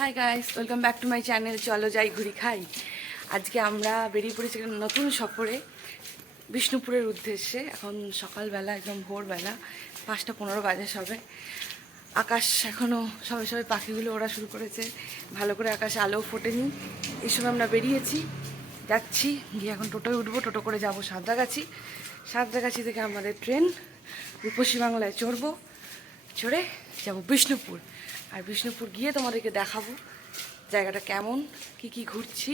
Hi guys, welcome back to my channel. চলো যাই ঘুরি খাই। আজকে আমরা বেরিয়ে পড়েছি নতুন সফরে বিষ্ণুপুরের উদ্দেশ্যে। এখন সকালবেলা, একদম ভোরবেলা 5:15 বাজে সবে। আকাশ এখনও সবে সবে পাখিগুলো ওড়া শুরু করেছে, ভালো করে আকাশে আলো ফোটেনি। এই সময় আমরা বেরিয়েছি, যাচ্ছি, গিয়ে এখন টোটোয় উঠবো। টোটো করে যাবো সাঁতরাগাছি। সাঁতরাগাছি থেকে আমাদের ট্রেন রূপসী বাংলায় চড়বো, চড়ে যাবো বিষ্ণুপুর। আর বিষ্ণুপুর গিয়ে তোমাদেরকে দেখাবো জায়গাটা কেমন, কি ঘুরছি,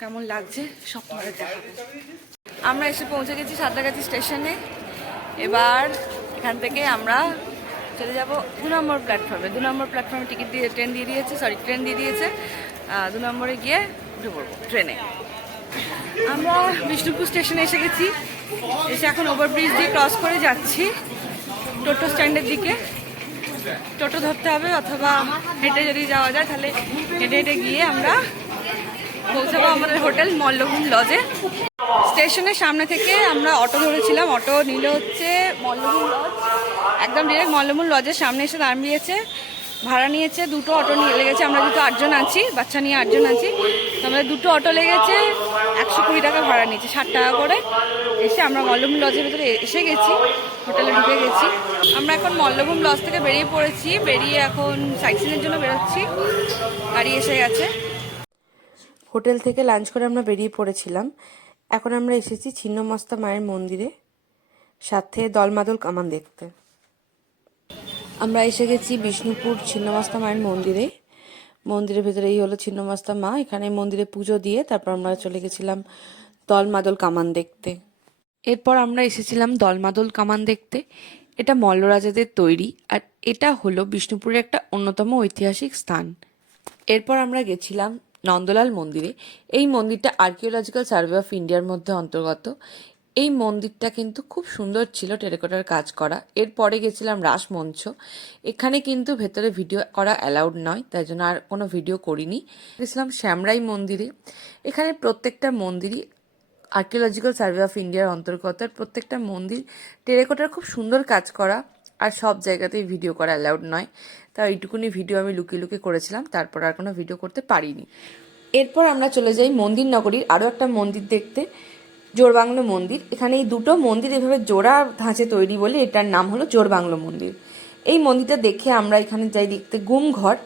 কেমন লাগছে সব তোমাদের দেখাবো। আমরা এসে পৌঁছে গেছি সাঁতরাগাছি স্টেশনে। এবার এখান থেকে আমরা চলে যাব 2 নম্বর প্ল্যাটফর্মে। 2 নম্বর প্ল্যাটফর্মে ট্রেন দিয়ে দিয়েছে। 2 নম্বরে গিয়ে উঠে পড়বো ট্রেনে। আমরা বিষ্ণুপুর স্টেশনে এসে গেছি। এসে এখন ওভারব্রিজ দিয়ে ক্রস করে যাচ্ছি টোটো স্ট্যান্ডের দিকে। টোটো ধরতে হবে, অথবা হেঁটে যদি যাওয়া যায় তাহলে হেঁটে গিয়ে আমরা পৌঁছাবো আমাদের হোটেল মল্লভূম লজে। স্টেশনের সামনে থেকে আমরা অটো ধরেছিলাম। অটো নিল হচ্ছে মল্লভূম লজ, একদম ডিরেক্ট মল্লভূম লজের সামনে এসে দাঁড়িয়েছে। ভাড়া নিয়েছে, 2টো অটো নিয়ে লেগেছে। আমরা যেহেতু 8 জন আছি, বাচ্চা নিয়ে 8 জন আছি, তো আমাদের 2টো অটো লেগেছে। 120 টাকা ভাড়া নিয়েছে, 60 টাকা করে। এসে আমরা মল্লভূম লজের ভেতরে এসে গেছি, হোটেলে ঢুকে গেছি। আমরা এখন মল্লভূম লজ থেকে বেরিয়ে পড়েছি। বেরিয়ে এখন সাইটসিনের জন্য বেরোচ্ছি, গাড়ি এসে গেছে। হোটেল থেকে লাঞ্চ করে আমরা বেরিয়ে পড়েছিলাম। এখন আমরা এসেছি ছিন্নমস্তা মায়ের মন্দিরে, সাথে দলমাদল কামান দেখতে। আমরা এসে গেছি বিষ্ণুপুর ছিন্নমস্তা মায়ের মন্দিরে। মন্দিরের ভেতরে এই হলো ছিন্নমস্তা মা। এখানে মন্দিরে পুজো দিয়ে তারপর আমরা চলে গেছিলাম দলমাদল কামান দেখতে। এরপর আমরা এসেছিলাম দলমাদল কামান দেখতে। এটা মল্লরাজাদের তৈরি, আর এটা হলো বিষ্ণুপুরের একটা অন্যতম ঐতিহাসিক স্থান। এরপর আমরা গেছিলাম নন্দলাল মন্দিরে। এই মন্দিরটা আর্কিওলজিক্যাল সার্ভে অফ ইন্ডিয়ার মধ্যে অন্তর্গত। এই মন্দিরটা কিন্তু খুব সুন্দর ছিল, টেরাকোটার কাজ করা। এরপরে গেছিলাম রাসমঞ্চ। এখানে কিন্তু ভেতরে ভিডিও করা অ্যালাউড নয়, তাই জন্য আর কোনো ভিডিও করিনি। গেছিলাম শ্যামরাই মন্দিরে। এখানে প্রত্যেকটা মন্দিরই আর্কিওলজিক্যাল সার্ভে অফ ইন্ডিয়ার অন্তর্গত। আর প্রত্যেকটা মন্দির টেরাকোটার খুব সুন্দর কাজ করা, আর সব জায়গাতেই ভিডিও করা অ্যালাউড নয়। তা এইটুকুনি ভিডিও আমি লুকিয়ে লুকিয়ে করেছিলাম, তারপর আর কোনো ভিডিও করতে পারিনি। এরপর আমরা চলে যাই মন্দির নগরীর আরও একটা মন্দির দেখতে, জোড়বাংলো মন্দির। এখানে এই দুটো মন্দির এভাবে জোড়া ধাঁচে তৈরি বলে এটার নাম হলো জোড়বাংলো মন্দির। এই মন্দিরটা দেখে আমরা এখানে যাই দেখতে গুমঘর।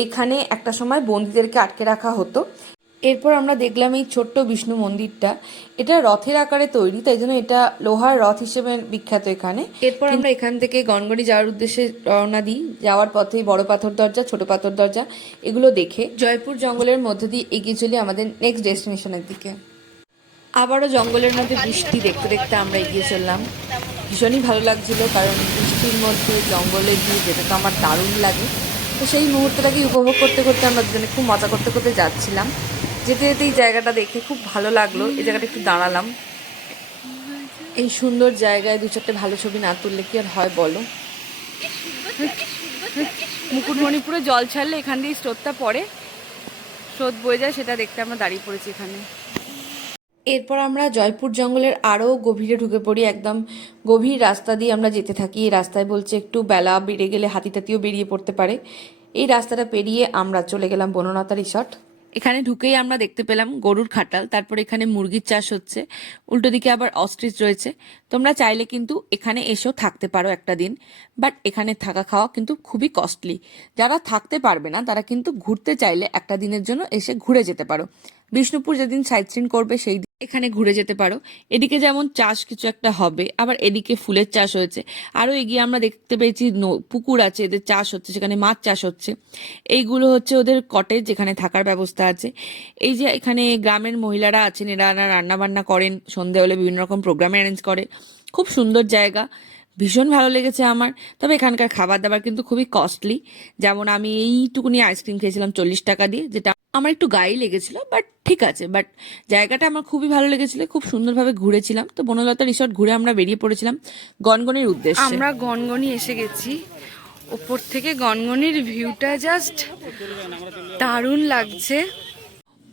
এইখানে একটা সময় বন্দীদেরকে আটকে রাখা হতো। এরপর আমরা দেখলাম এই ছোট্ট বিষ্ণু মন্দিরটা। এটা রথের আকারে তৈরি, তাই জন্য এটা লোহার রথ হিসেবে বিখ্যাত এখানে। এরপর আমরা এখান থেকে গনগনি যাওয়ার উদ্দেশ্যে রওনা দিই। যাওয়ার পথেই বড় পাথর দরজা, ছোট পাথর দরজা এগুলো দেখে জয়পুর জঙ্গলের মধ্যে দিয়ে এগিয়ে চলি আমাদের নেক্সট ডেস্টিনেশনের দিকে। আবারও জঙ্গলের মধ্যে বৃষ্টি দেখতে দেখতে আমরা এগিয়ে চললাম। ভীষণই ভালো লাগছিল, কারণ বৃষ্টির মধ্যে জঙ্গলে গিয়ে যেতে তো আমার দারুণ লাগে। তো সেই মুহূর্তটাকে উপভোগ করতে করতে আমরা দুজনে খুব মজা করতে করতে যাচ্ছিলাম। যেতে যেতে এই জায়গাটা দেখে খুব ভালো লাগলো। এই জায়গাটা একটু দাঁড়ালাম। এই সুন্দর জায়গায় 2-4টে ভালো ছবি না তুললে কি আর হয় বলো। মুকুটমণিপুরে জল ছাড়লে এখান দিয়ে স্রোতটা পড়ে, স্রোত বয়ে যায়, সেটা দেখতে আমরা দাঁড়িয়ে পড়েছি এখানে। এরপর আমরা জয়পুর জঙ্গলের আরও গভীরে ঢুকে পড়ি। একদম গভীর রাস্তা দিয়ে আমরা যেতে থাকি। এই রাস্তায় বলছে একটু বেলা বেড়ে গেলে হাতিটাতিও বেরিয়ে পড়তে পারে। এই রাস্তাটা পেরিয়ে আমরা চলে গেলাম বনলতা রিসর্ট। এখানে ঢুকেই আমরা দেখতে পেলাম গরুর খাটাল, তারপর এখানে মুরগির চাষ হচ্ছে, উল্টো দিকে আবার অস্ট্রিচ রয়েছে। তোমরা চাইলে কিন্তু এখানে এসেও থাকতে পারো একটা দিন, বাট এখানে থাকা খাওয়া কিন্তু খুবই কস্টলি। যারা থাকতে পারবে না তারা কিন্তু ঘুরতে চাইলে একটা দিনের জন্য এসে ঘুরে যেতে পারো। বিষ্ণুপুর যেদিন সাইট সিন করবে সেই দিন এখানে ঘুরে যেতে পারো। এদিকে যেমন চাষ কিছু একটা হবে, আবার এদিকে ফুলের চাষ হয়েছে। আরও এগিয়ে আমরা দেখতে পেয়েছি পুকুর আছে, এদের চাষ হচ্ছে, সেখানে মাছ চাষ হচ্ছে। এইগুলো হচ্ছে ওদের কটেজ, যেখানে থাকার ব্যবস্থা আছে। এই যে এখানে গ্রামের মহিলারা আছেন, এরা রান্না বান্না করেন, সন্ধে হলে বিভিন্ন রকম প্রোগ্রাম অ্যারেঞ্জ করে। খুব সুন্দর জায়গা, ভীষণ ভালো লেগেছে আমার। তবে এখানকার খাবার দাবার কিন্তু খুবই কস্টলি। যেমন আমি এইটুকুনি আইসক্রিম খেয়েছিলাম 40 টাকা দিয়ে, যেটা আমার একটু গায়ে লেগেছিল, বাট ঠিক আছে। বাট জায়গাটা আমার খুবই ভালো লেগেছিল, খুব সুন্দরভাবে ঘুরেছিলাম। তো বনলতা রিসর্ট ঘুরে আমরা বেরিয়ে পড়েছিলাম গনগনির উদ্দেশ্যে। আমরা গনগনি এসে গেছি। ওপর থেকে গনগনির ভিউটা জাস্ট দারুণ লাগছে।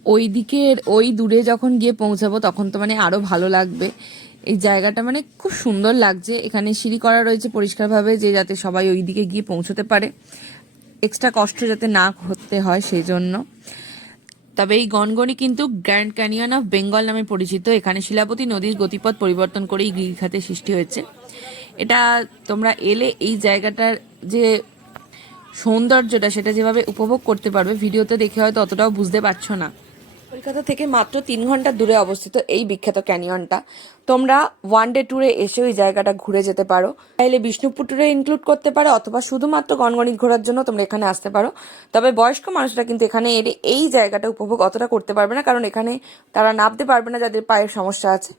ওই দিকের ওই দূরে যখন গিয়ে পৌঁছাবো তখন তো মানে আরো ভালো লাগবে। এই জায়গাটা মানে খুব সুন্দর লাগছে। এখানে সিঁড়ি করা রয়েছে পরিষ্কারভাবে, যে যাতে সবাই ওই দিকে গিয়ে পৌঁছতে পারে। এক্সট্রা কষ্ট যাতে না করতে হয় সেই জন্য। তবে এই গনগনি কিন্তু গ্র্যান্ড ক্যানিয়ন অফ বেঙ্গল নামে পরিচিত। এখানে শিলাবতী নদীর গতিপথ পরিবর্তন করেই গিরিখাতের সৃষ্টি হয়েছে। এটা তোমরা এলে এই জায়গাটার যে সৌন্দর্যটা সেটা যেভাবে উপভোগ করতে পারবে, ভিডিওতে দেখে হয়তো অতটাও বুঝতে পারছো না। কলকাতা থেকে মাত্র 3 ঘন্টা দূরে অবস্থিত এই বিখ্যাত ক্যানিয়নটা। তোমরা ওয়ান ডে ট্যুরে এসে ওই জায়গাটা ঘুরে যেতে পারো, চাইলে বিষ্ণুপুর ট্যুরে ইনক্লুড করতে পারো, অথবা শুধুমাত্র গনগনি ঘোরার জন্য তোমরা এখানে আসতে পারো। তবে বয়স্ক মানুষরা কিন্তু এখানে এলে এই জায়গাটা উপভোগ অতটা করতে পারবে না, কারণ এখানে তারা নামতে পারবে না যাদের পায়ের সমস্যা আছে।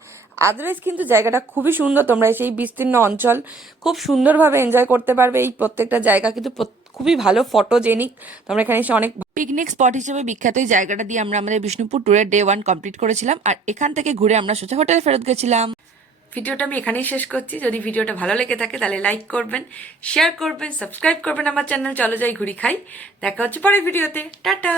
আদারওয়াইজ কিন্তু জায়গাটা খুবই সুন্দর, তোমরা এসে এই বিস্তীর্ণ অঞ্চল খুব সুন্দরভাবে এনজয় করতে পারবে। এই প্রত্যেকটা জায়গা কিন্তু খুবই ভালো ফটোজেনিক। তোমরা এখানে এসে অনেক পিকনিক স্পট হিসেবে বিখ্যাত এই জায়গাটা দিয়ে আমরা আমাদের বিষ্ণুপুর ট্যুরের ডে 1 কমপ্লিট করেছিলাম, আর এখান থেকে ঘুরে আমরা সোজা হোটেলে ফেরত গেছিলাম। ভিডিওটা আমি এখানেই শেষ করছি। যদি ভিডিওটা ভালো লেগে থাকে তাহলে লাইক করবেন, শেয়ার করবেন, সাবস্ক্রাইব করবেন আমার চ্যানেল চলো যাই ঘুরি খাই। দেখা হচ্ছে পরের ভিডিওতে। টাটা।